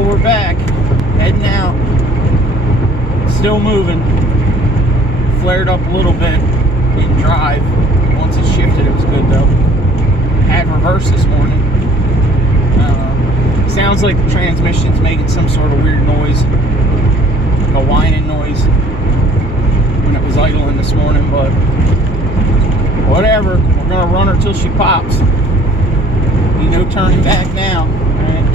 Well, we're back, heading out, still moving, flared up a little bit, didn't drive. Once it shifted, it was good though. Had reverse this morning. Sounds like the transmission's making some sort of weird noise, like a whining noise when it was idling this morning, but whatever, we're gonna run her till she pops. Ain't no turning back now, right?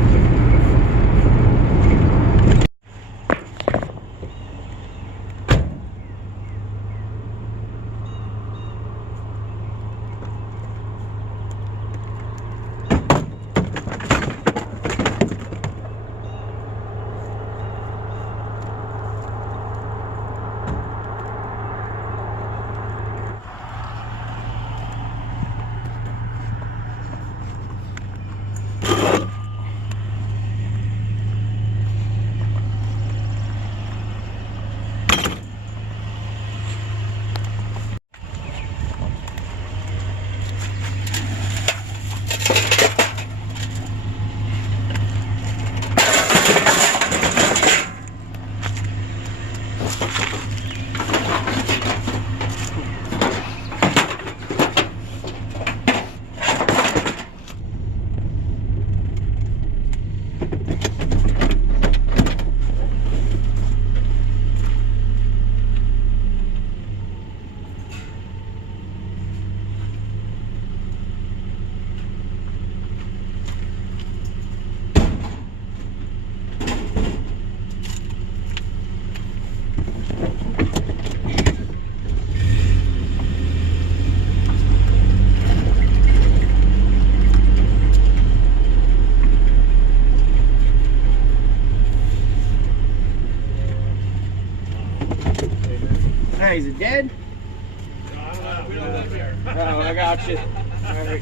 Hey, is it dead? No, I don't know. We don't live here. Oh, I got you. All right.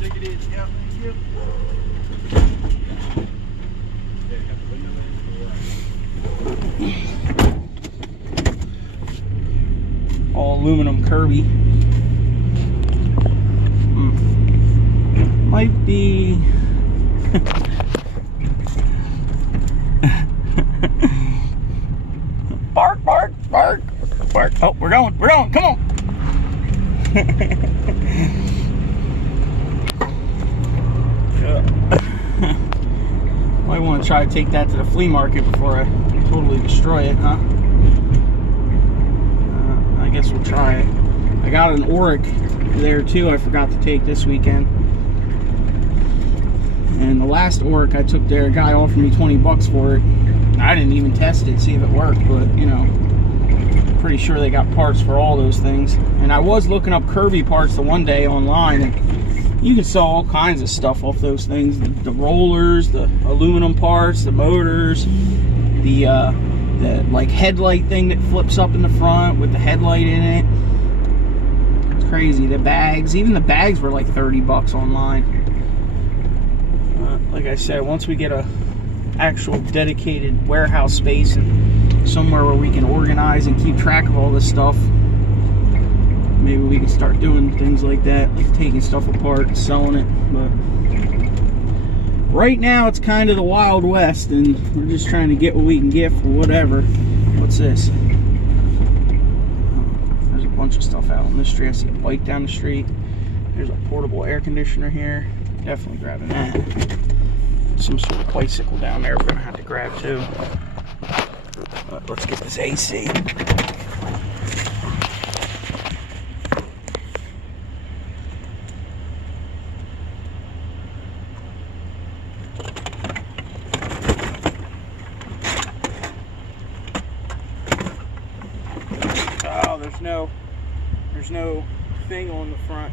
Take it easy. Yeah, thank you. All aluminum Kirby. Might be. Bark, bark, bark, bark. Oh, we're going, come on. Might want to try to take that to the flea market before I totally destroy it, huh? I guess we'll try it. I got an Auric there too I forgot to take this weekend. And the last Auric I took there, a guy offered me 20 bucks for it. I didn't even test it, see if it worked, but you know, pretty sure they got parts for all those things. And I was looking up Kirby parts the one day online, and you can sell all kinds of stuff off those things. The rollers, the aluminum parts, the motors, the like headlight thing that flips up in the front with the headlight in it. It's crazy. The bags, even the bags were like 30 bucks online. Like I said, once we get a actual dedicated warehouse space and somewhere where we can organize and keep track of all this stuff, maybe we can start doing things like that, like taking stuff apart and selling it. But right now it's kind of the Wild West, and we're just trying to get what we can get for whatever. What's this? There's a bunch of stuff out on the street. I see a bike down the street. There's a portable air conditioner here. Definitely grabbing that. Some sort of bicycle down there we're gonna have to grab too. Let's get this AC. Oh, there's no thing on the front.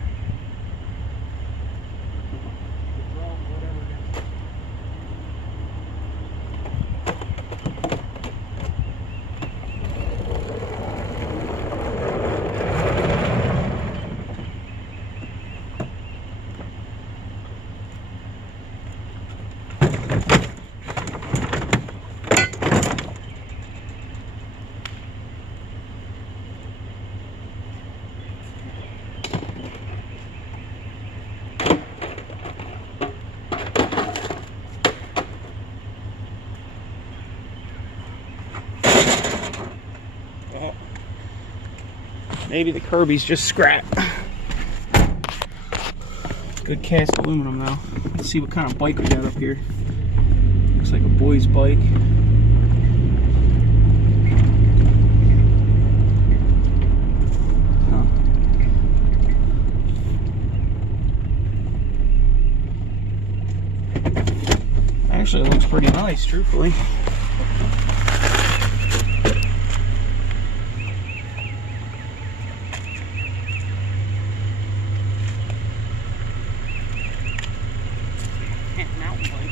Maybe the Kirby's just scrap. Good cast aluminum though. Let's see what kind of bike we got up here. Looks like a boy's bike. Actually, it looks pretty nice, truthfully. Mountain bike.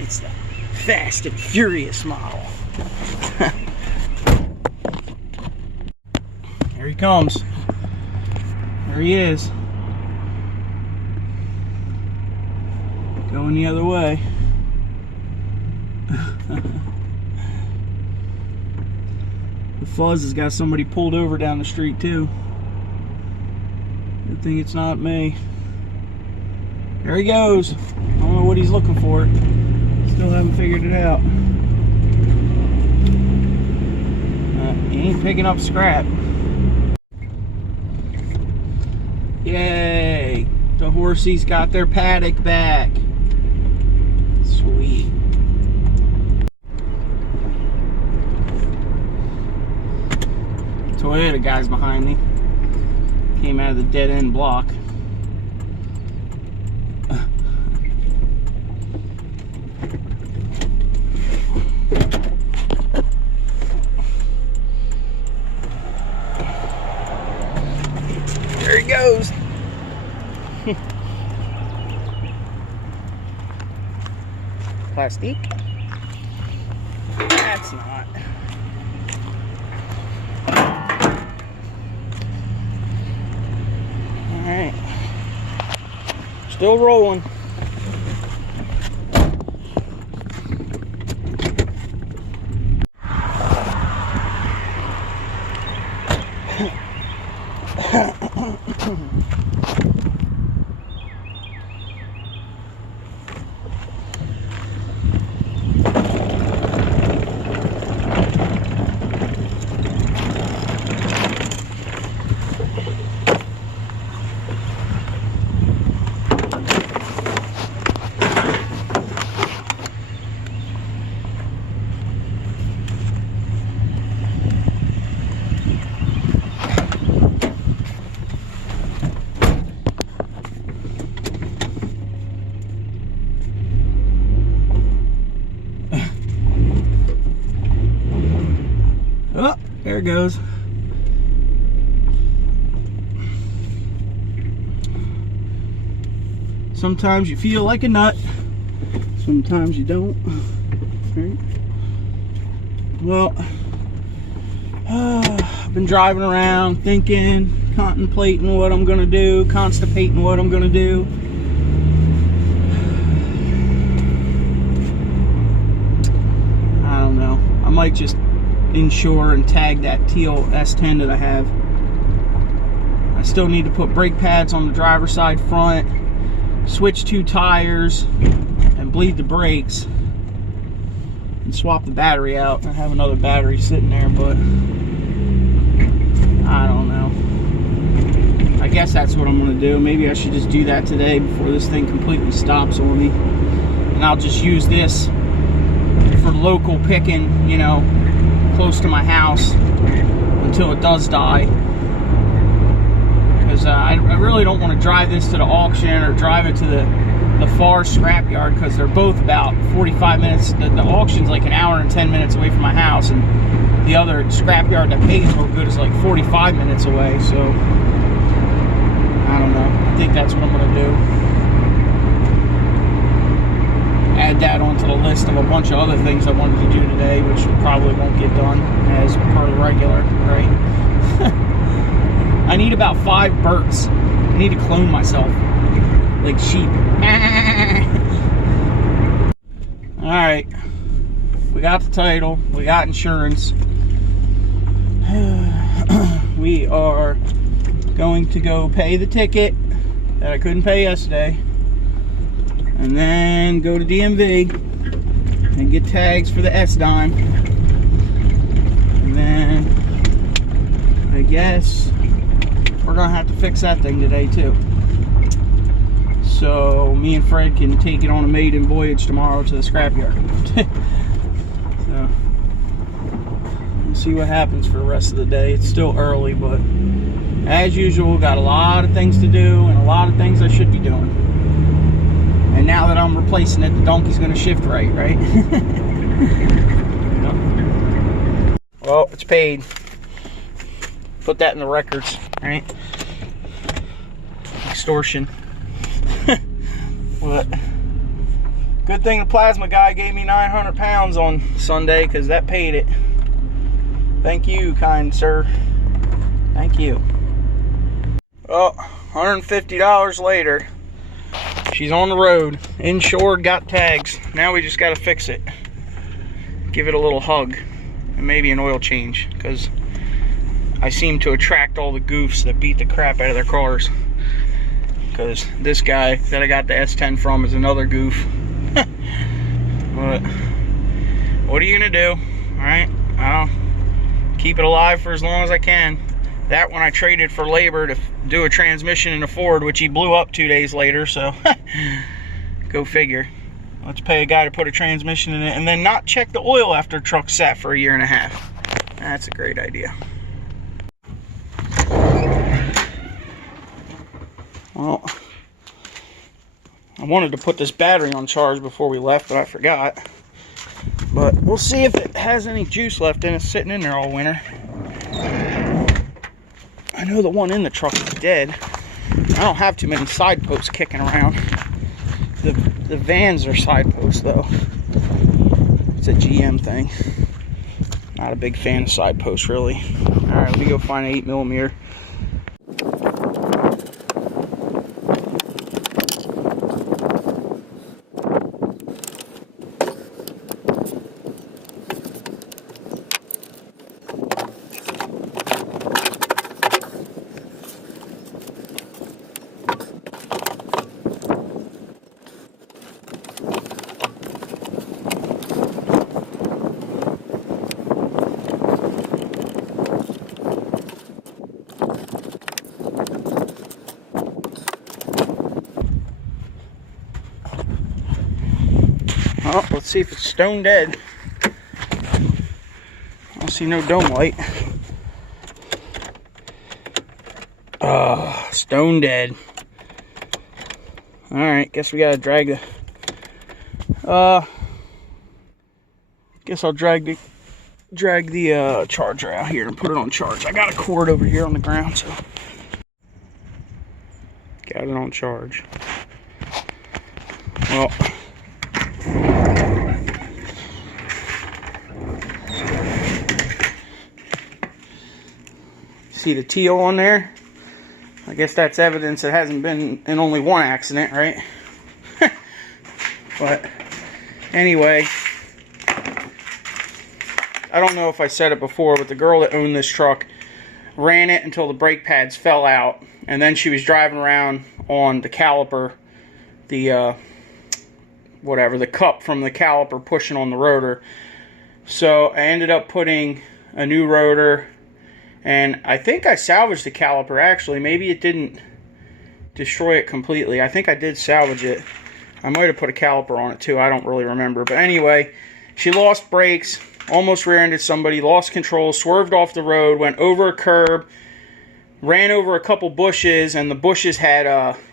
It's the Fast and Furious model. Here he comes. There he is. Going the other way. The Fuzz has got somebody pulled over down the street too. Good thing it's not me. There he goes. I don't know what he's looking for. Still haven't figured it out. He ain't picking up scrap. Yay! The horsies got their paddock back. Sweet. Toyota guys behind me. Came out of the dead end block. There he goes. Plastic? That's not. Alright. Still rolling. Oh, there it goes. Sometimes you feel like a nut, sometimes you don't. Right. Well, I've been driving around thinking, contemplating what I'm gonna do, constipating what I'm gonna do. I don't know. I might just insure and tag that teal S10 that I have. I still need to put brake pads on the driver's side front, switch 2 tires, and bleed the brakes, and swap the battery out. I have another battery sitting there, but I don't know. I guess that's what I'm going to do. Maybe I should just do that today before this thing completely stops on me. And I'll just use this for local picking, you know, close to my house until it does die. Because I really don't want to drive this to the auction or drive it to the far scrapyard, because they're both about 45 minutes. The auction's like an hour and 10 minutes away from my house, and the other scrapyard that pays real good is like 45 minutes away. So I don't know. I think that's what I'm going to do. Add that onto the list of a bunch of other things I wanted to do today, which probably won't get done as per the regular, right? I need about 5 Berts. I need to clone myself like sheep. Alright, we got the title, we got insurance. we are going to go pay the ticket that I couldn't pay yesterday, and then go to DMV and get tags for the S-Dime, and then I guess we're gonna have to fix that thing today too. So me and Fred can take it on a maiden voyage tomorrow to the scrapyard. So we'll see what happens for the rest of the day. It's still early, but as usual, got a lot of things to do and a lot of things I should be doing. And now that I'm replacing it, the donkey's gonna shift right? Well, it's paid. Put that in the records, right? Extortion. But good thing the plasma guy gave me 900 pounds on Sunday, because that paid it. Thank you, kind sir. Thank you. Well, $150 later, she's on the road, insured, got tags. Now we just got to fix it. Give it a little hug and maybe an oil change, because I seem to attract all the goofs that beat the crap out of their cars. Because this guy that I got the S10 from is another goof. But what are you gonna do? Alright, I'll keep it alive for as long as I can. That one I traded for labor to do a transmission in a Ford, which he blew up 2 days later, so go figure. Let's pay a guy to put a transmission in it and then not check the oil after the truck sat for 1.5 years. That's a great idea. Well, I wanted to put this battery on charge before we left, but I forgot. But we'll see if it has any juice left in it, sitting in there all winter. I know the one in the truck is dead. I don't have too many side posts kicking around. The vans are side posts though. It's a GM thing. Not a big fan of side posts really. Alright, let me go find an 8mm. Oh, let's see if it's stone dead. I don't see no dome light. Stone dead. Alright, guess we gotta drag the guess I'll drag the charger out here and put it on charge. I got a cord over here on the ground, so got it on charge. Well, see the teal on there? I guess that's evidence it hasn't been in only one accident, right? But anyway, I don't know if I said it before, but the girl that owned this truck ran it until the brake pads fell out, and then she was driving around on the caliper, the the cup from the caliper pushing on the rotor. So I ended up putting a new rotor, and I think I salvaged the caliper actually. Maybe it didn't destroy it completely. I think I did salvage it. I might have put a caliper on it too. I don't really remember. But anyway, she lost brakes, almost rear-ended somebody, lost control, swerved off the road, went over a curb, ran over a couple bushes, and the bushes had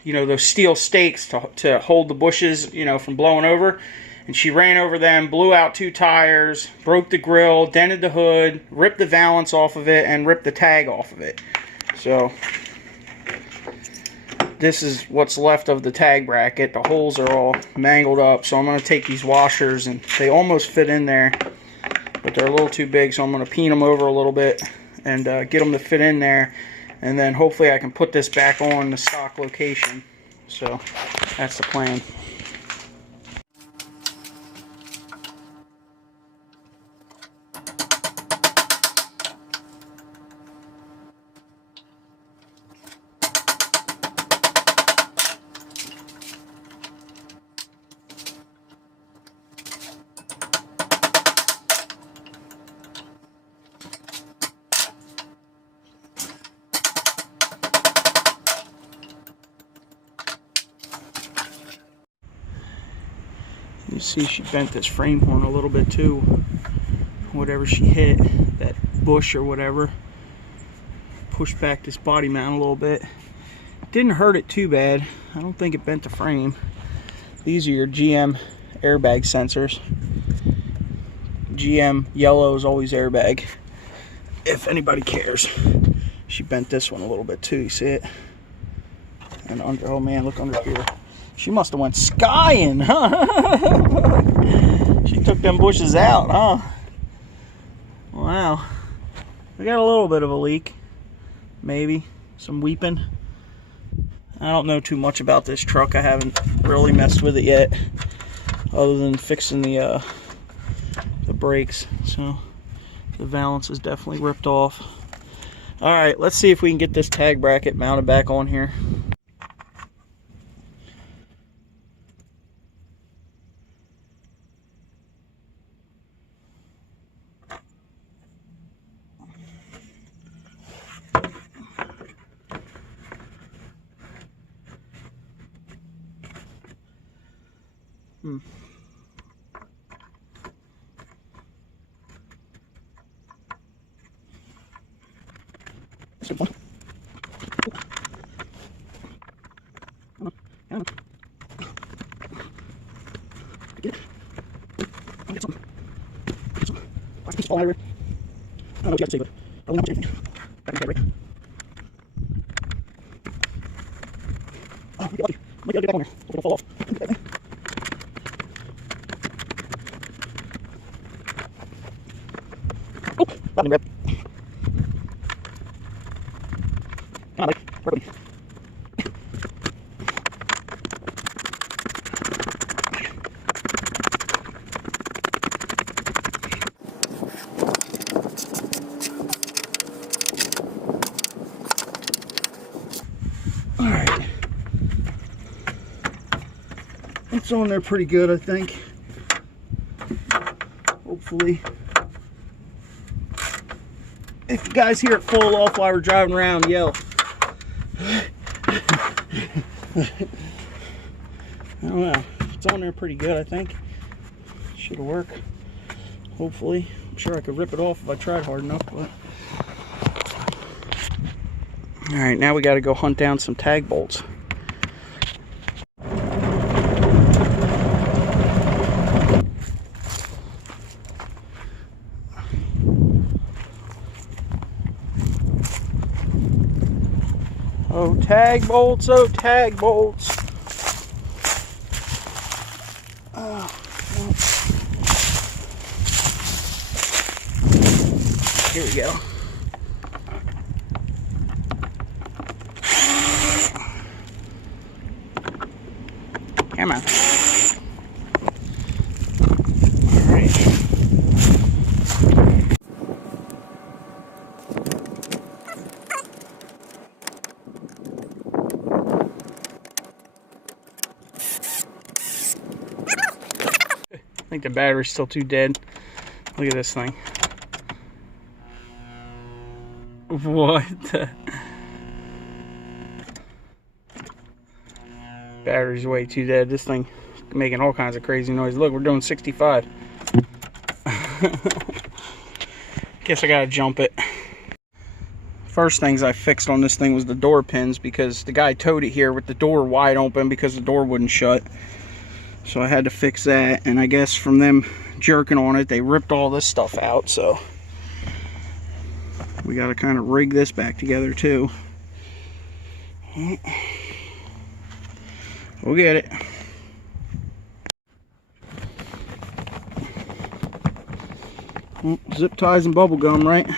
those steel stakes to hold the bushes, from blowing over. And she ran over them, blew out 2 tires, broke the grill, dented the hood, ripped the valance off of it, and ripped the tag off of it. So this is what's left of the tag bracket. The holes are all mangled up, so I'm going to take these washers, and they almost fit in there, but they're a little too big, so I'm going to peen them over a little bit and get them to fit in there, and then hopefully I can put this back on the stock location. So that's the plan. You see she bent this frame horn a little bit too. Whatever she hit, that bush or whatever, pushed back this body mount a little bit. Didn't hurt it too bad. I don't think it bent the frame. These are your GM airbag sensors. GM yellow is always airbag, if anybody cares. She bent this one a little bit too, you see it? And under, oh man, look under here. She must have went skying, huh? She took them bushes out, huh? Wow. We got a little bit of a leak. Maybe. Some weeping. I don't know too much about this truck. I haven't really messed with it yet. Other than fixing the brakes. So, the valance is definitely ripped off. Alright, let's see if we can get this tag bracket mounted back on here. Fall out of it. I don't know what you have to say, but probably not much anything. Back in the right. Oh, we get lucky. Might be able to get back on there. Hopefully it'll fall off. Oh, bottom grab. Come on, buddy. Work with me. Alright. It's on there pretty good, I think. Hopefully. If you guys hear it fall off while we're driving around, yell. I don't know. It's on there pretty good, I think. Should work. Hopefully. I'm sure I could rip it off if I tried hard enough, but. Alright, now we got to go hunt down some tag bolts. Oh, tag bolts, oh, tag bolts. Oh, here we go. Come on. All right. I think the battery's still too dead. Look at this thing. What the? Battery's way too dead. This thing making all kinds of crazy noise. Look, we're doing 65. Guess I gotta jump it. First things I fixed on this thing was the door pins, because the guy towed it here with the door wide open because the door wouldn't shut. So I had to fix that, and I guess from them jerking on it, they ripped all this stuff out, so we got to kind of rig this back together too. We'll get it. Well, zip ties and bubble gum, right?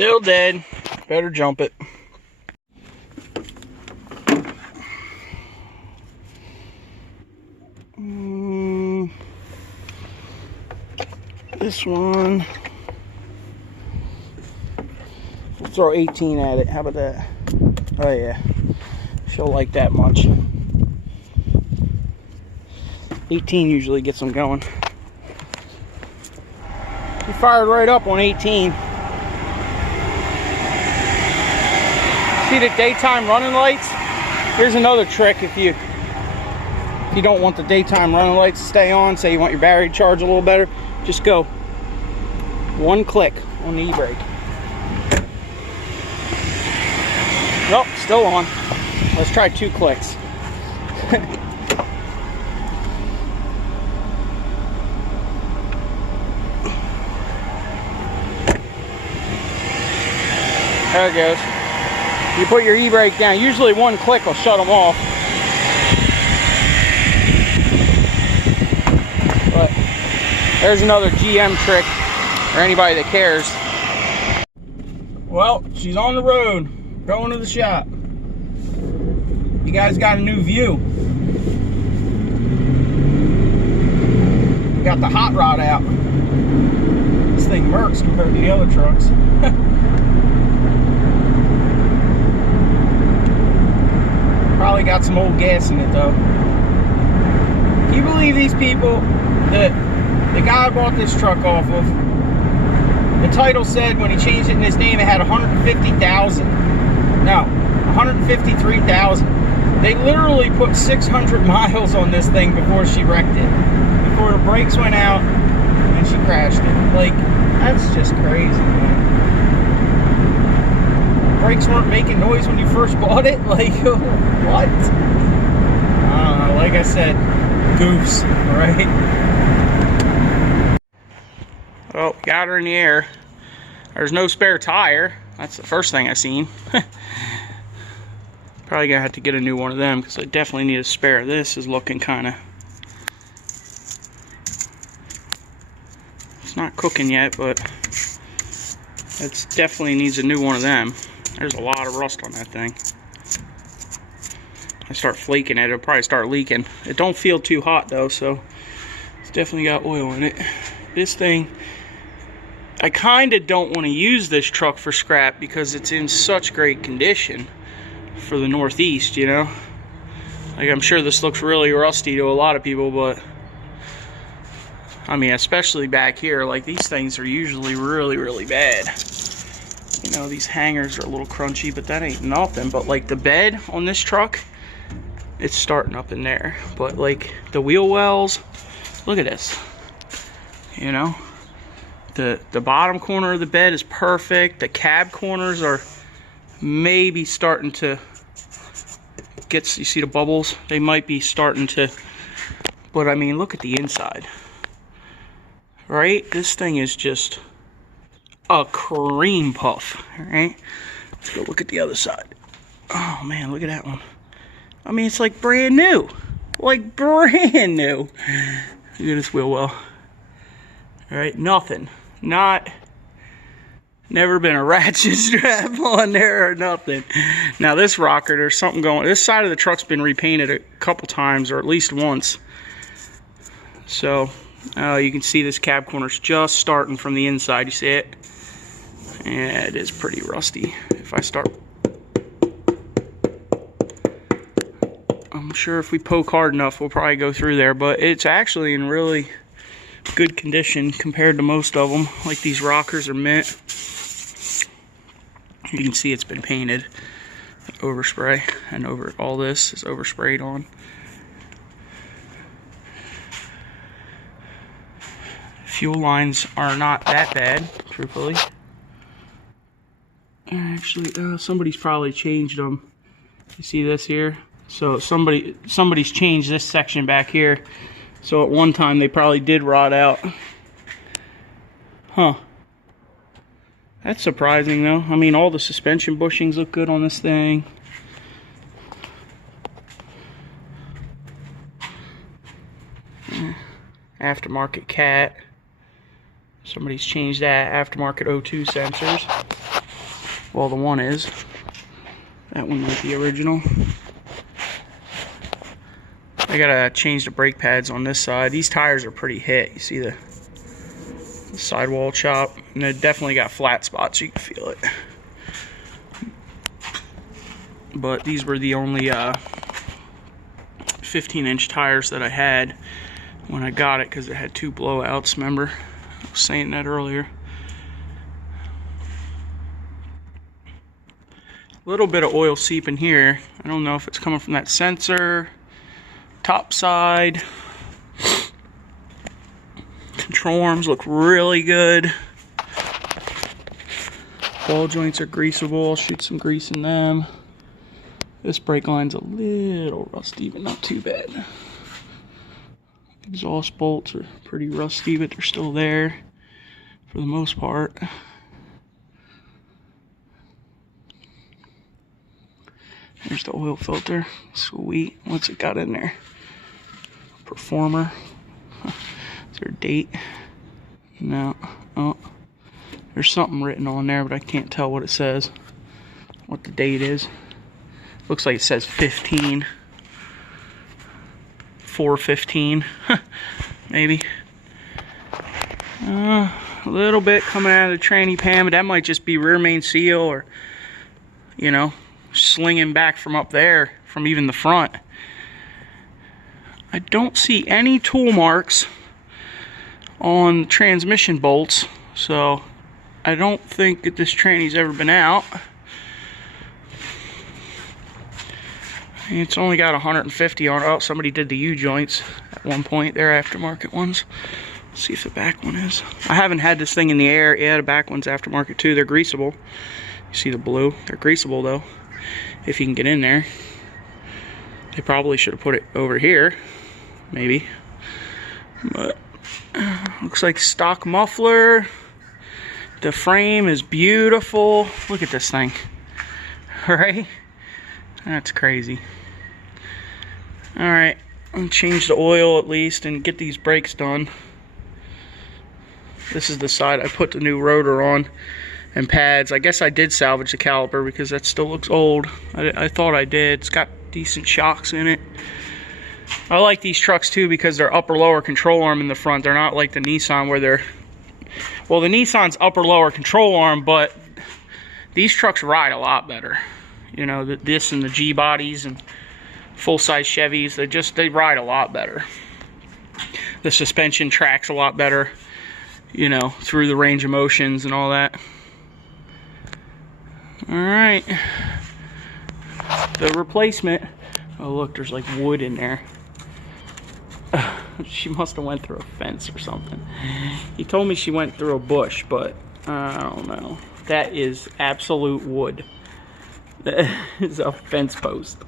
Still dead. Better jump it. This one. We'll throw 18 at it. How about that? Oh yeah. She'll like that much. 18 usually gets them going. He fired right up on 18. See the daytime running lights? Here's another trick if you don't want the daytime running lights to stay on, say you want your battery to charge a little better, just go one click on the e-brake. Nope, still on. Let's try 2 clicks. There it goes. You put your e-brake down. Usually 1 click will shut them off. But there's another GM trick for anybody that cares. Well, she's on the road, going to the shop. You guys got a new view. We got the hot rod out. This thing works compared to the other trucks. Probably got some old gas in it though. Can you believe these people that the guy I bought this truck off of, the title said when he changed it in his name it had 150,000. No, 153,000. They literally put 600 miles on this thing before she wrecked it. Before the brakes went out and she crashed it. Like, that's just crazy, man. Brakes weren't making noise when you first bought it? Like, what? I don't know, like I said, goofs, right? Well, got her in the air. There's no spare tire. That's the first thing I seen. Probably gonna have to get a new one of them because I definitely need a spare. This is looking kind of... It's not cooking yet, but it definitely needs a new one of them. There's a lot of rust on that thing. I start flaking it, it'll probably start leaking. It don't feel too hot though, so it's definitely got oil in it. This thing, I kind of don't want to use this truck for scrap because it's in such great condition for the Northeast, you know. Like, I'm sure this looks really rusty to a lot of people, but I mean, especially back here, like, these things are usually really, really bad. You know, these hangers are a little crunchy, but that ain't nothing. But like the bed on this truck, it's starting up in there. But like the wheel wells, look at this. You know, the bottom corner of the bed is perfect. The cab corners are maybe starting to get, you see the bubbles? They might be starting to, but I mean, look at the inside. Right? This thing is just a cream puff, right? Let's go look at the other side. Oh man, look at that one. I mean, it's like brand new. Like brand new. Look at this wheel well. Alright, nothing. Never been a ratchet strap on there or nothing. Now this rocker, there's something going. This side of the truck's been repainted a couple times, or at least once. So, you can see this cab corner's just starting from the inside. You see it? Yeah, it is pretty rusty. If I start, I'm sure if we poke hard enough, we'll probably go through there. But it's actually in really good condition compared to most of them. Like these rockers are mint. You can see it's been painted. Overspray, and over all this is oversprayed on. Fuel lines are not that bad, truthfully. Actually, somebody's probably changed them. You see this here? So somebody's changed this section back here. So at one time they probably did rot out. Huh. That's surprising though. I mean, all the suspension bushings look good on this thing. Aftermarket cat. Somebody's changed that. Aftermarket O2 sensors. Well, the one is. That one might be original. I gotta change the brake pads on this side. These tires are pretty hit. You see the sidewall chop? And they definitely got flat spots. You can feel it. But these were the only 15-inch tires that I had when I got it, because it had 2 blowouts. Remember, I was saying that earlier. A little bit of oil seeping here. I don't know if it's coming from that sensor. Top side. Control arms look really good. Ball joints are greasable. I'll shoot some grease in them. This brake line's a little rusty, but not too bad. Exhaust bolts are pretty rusty, but they're still there for the most part. There's the oil filter. Sweet. What's it got in there? Performer. Is there a date? No. Oh. There's something written on there, but I can't tell what it says. What the date is. Looks like it says 15. 4/15. Maybe. A little bit coming out of the tranny pan, but that might just be rear main seal, or, you know, slinging back from up there, from even the front. I don't see any tool marks on transmission bolts, so I don't think that this tranny's ever been out. It's only got 150 on it. Oh, somebody did the U-joints at one point. They're aftermarket ones. Let's see if the back one is. I haven't had this thing in the air. Yeah, the back one's aftermarket too. They're greasable. You see the blue? They're greasable though, if you can get in there. They probably should have put it over here, maybe. But looks like stock muffler. The frame is beautiful. Look at this thing. Right? That's crazy. Alright, I'll change the oil at least and get these brakes done. This is the side I put the new rotor on and pads. I guess I did salvage the caliper because that still looks old. I thought I did. It's got decent shocks in it. I like these trucks too because they're upper lower control arm in the front. They're not like the Nissan where they're, well, the Nissan's upper lower control arm, but these trucks ride a lot better. You know, this and the G bodies and full-size Chevys, they ride a lot better. The suspension tracks a lot better, you know, through the range of motions and all that. Alright. The replacement. Oh look, there's like wood in there. She must have went through a fence or something. He told me she went through a bush, but I don't know. That is absolute wood. That is a fence post.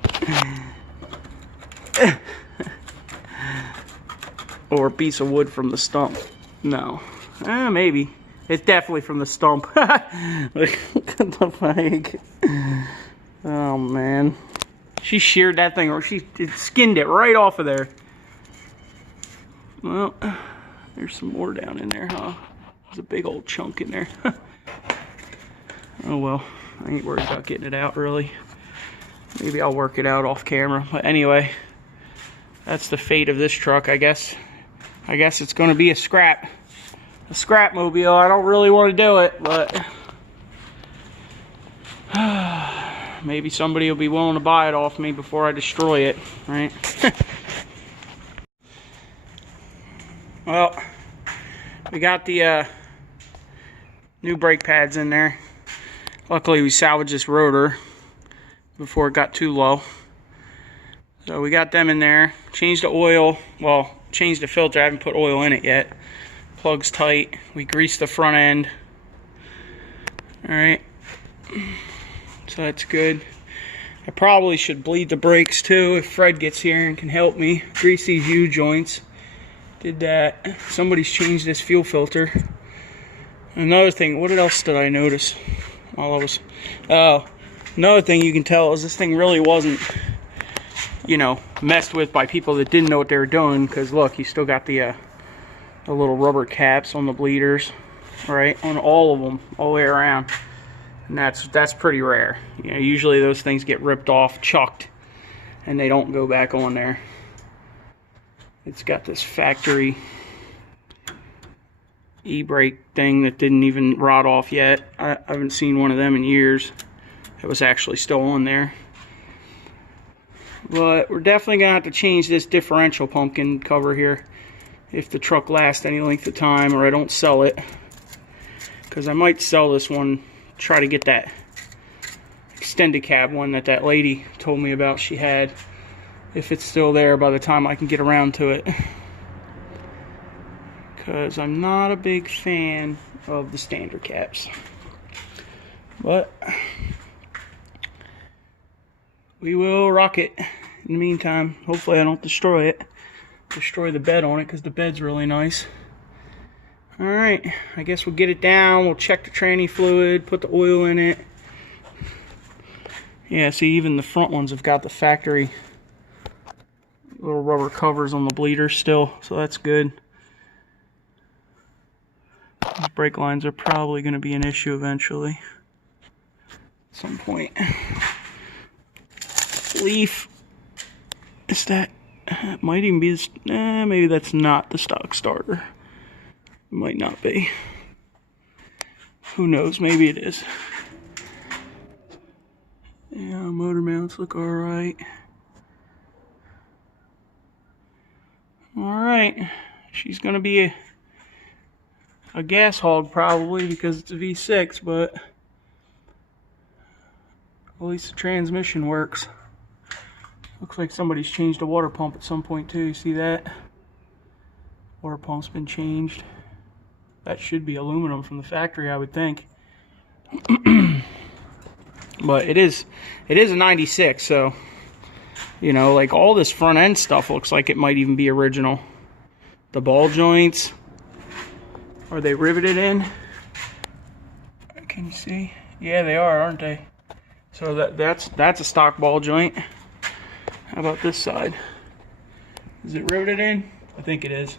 Or a piece of wood from the stump. No. Maybe. It's definitely from the stump. Look at the flag. Oh, man. She sheared that thing, or she skinned it right off of there. Well, there's some more down in there, huh? There's a big old chunk in there. Oh, well. I ain't worried about getting it out, really. Maybe I'll work it out off camera. But anyway, that's the fate of this truck, I guess. I guess it's going to be a scrap mobile. I don't really want to do it, but maybe somebody will be willing to buy it off me before I destroy it, right? Well, we got the new brake pads in there. Luckily, we salvaged this rotor before it got too low. So we got them in there. Changed the oil. Well, changed the filter. I haven't put oil in it yet. Plug's tight. We greased the front end. Alright. So that's good. I probably should bleed the brakes too if Fred gets here and can help me. Grease these U-joints. Did that. Somebody's changed this fuel filter. Another thing, what else did I notice while I was... Oh, another thing you can tell is this thing really wasn't, you know, messed with by people that didn't know what they were doing. Because look, you still got the little rubber caps on the bleeders, right? On all of them, all the way around. And that's pretty rare. You know, usually those things get ripped off, chucked, and they don't go back on there. It's got this factory e-brake thing that didn't even rot off yet. I haven't seen one of them in years. It was actually still on there. But we're definitely gonna have to change this differential pumpkin cover here if the truck lasts any length of time, or I don't sell it. Because I might sell this one, try to get that extended cab one that lady told me about she had, if it's still there by the time I can get around to it. Because I'm not a big fan of the standard cabs. But we will rock it. In the meantime, hopefully I don't destroy the bed on it, because the bed's really nice. Alright, I guess we'll get it down. We'll check the tranny fluid, put the oil in it. Yeah, see, even the front ones have got the factory little rubber covers on the bleeder still, so that's good. These brake lines are probably going to be an issue eventually. At some point. Leaf. Is that... It might even be... maybe that's not the stock starter. It might not be. Who knows? Maybe it is. Yeah, motor mounts look alright. Alright. She's going to be a gas hog probably, because it's a V6, but at least the transmission works. Looks like somebody's changed the water pump at some point too. You see that? Water pump's been changed. That should be aluminum from the factory, I would think. But it is a 96, so you know, like all this front end stuff looks like it might even be original. The ball joints, are they riveted in? Can you see? Yeah, they are, aren't they? So that's a stock ball joint. How about this side? Is it riveted in? I think it is.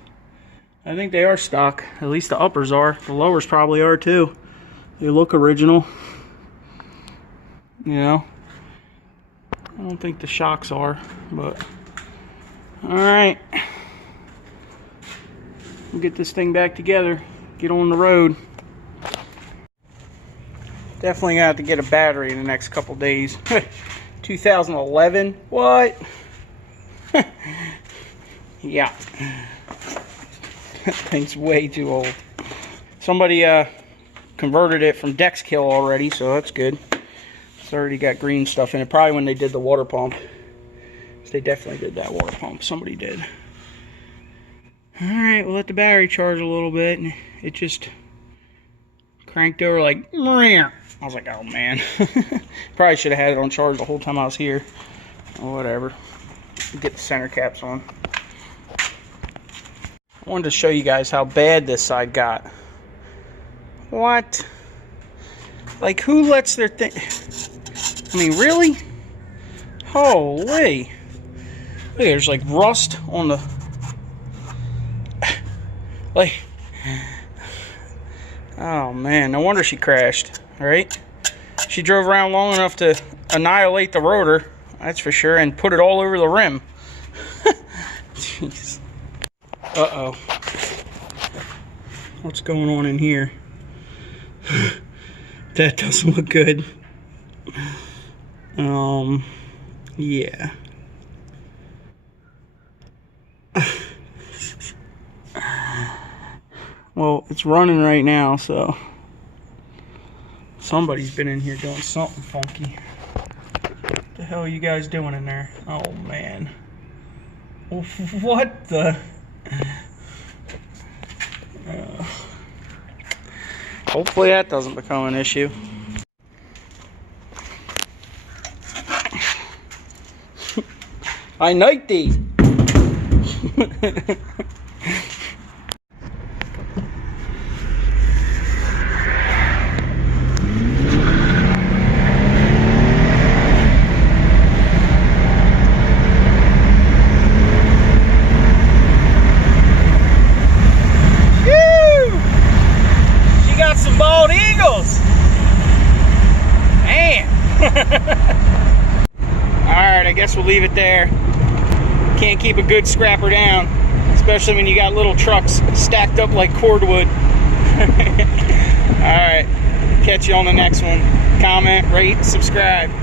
I think they are stock. At least the uppers are. The lowers probably are too. They look original. You know? I don't think the shocks are, but... Alright. We'll get this thing back together. Get on the road. Definitely gonna have to get a battery in the next couple days. 2011? What? Yeah. That thing's way too old. Somebody converted it from Dexkill already, so that's good. It's already got green stuff in it. Probably when they did the water pump. They definitely did that water pump. Somebody did. Alright, we'll let the battery charge a little bit, and it just cranked over like... I was like, oh man. Probably should have had it on charge the whole time I was here. Or whatever. Get the center caps on. I wanted to show you guys how bad this side got. What? Like, who lets their thing... I mean, really? Holy. Look, there's like rust on the... Like... Oh man, no wonder she crashed, right? She drove around long enough to annihilate the rotor, that's for sure, and put it all over the rim. Jeez. Uh-oh. What's going on in here? That doesn't look good. Yeah. Well, it's running right now, so somebody's been in here doing something funky. What the hell are you guys doing in there? Oh, man. What the... Hopefully that doesn't become an issue. I like these. guess we'll leave it there. Can't keep a good scrapper down, especially when you got little trucks stacked up like cordwood. All right, catch you on the next one. Comment, rate, subscribe.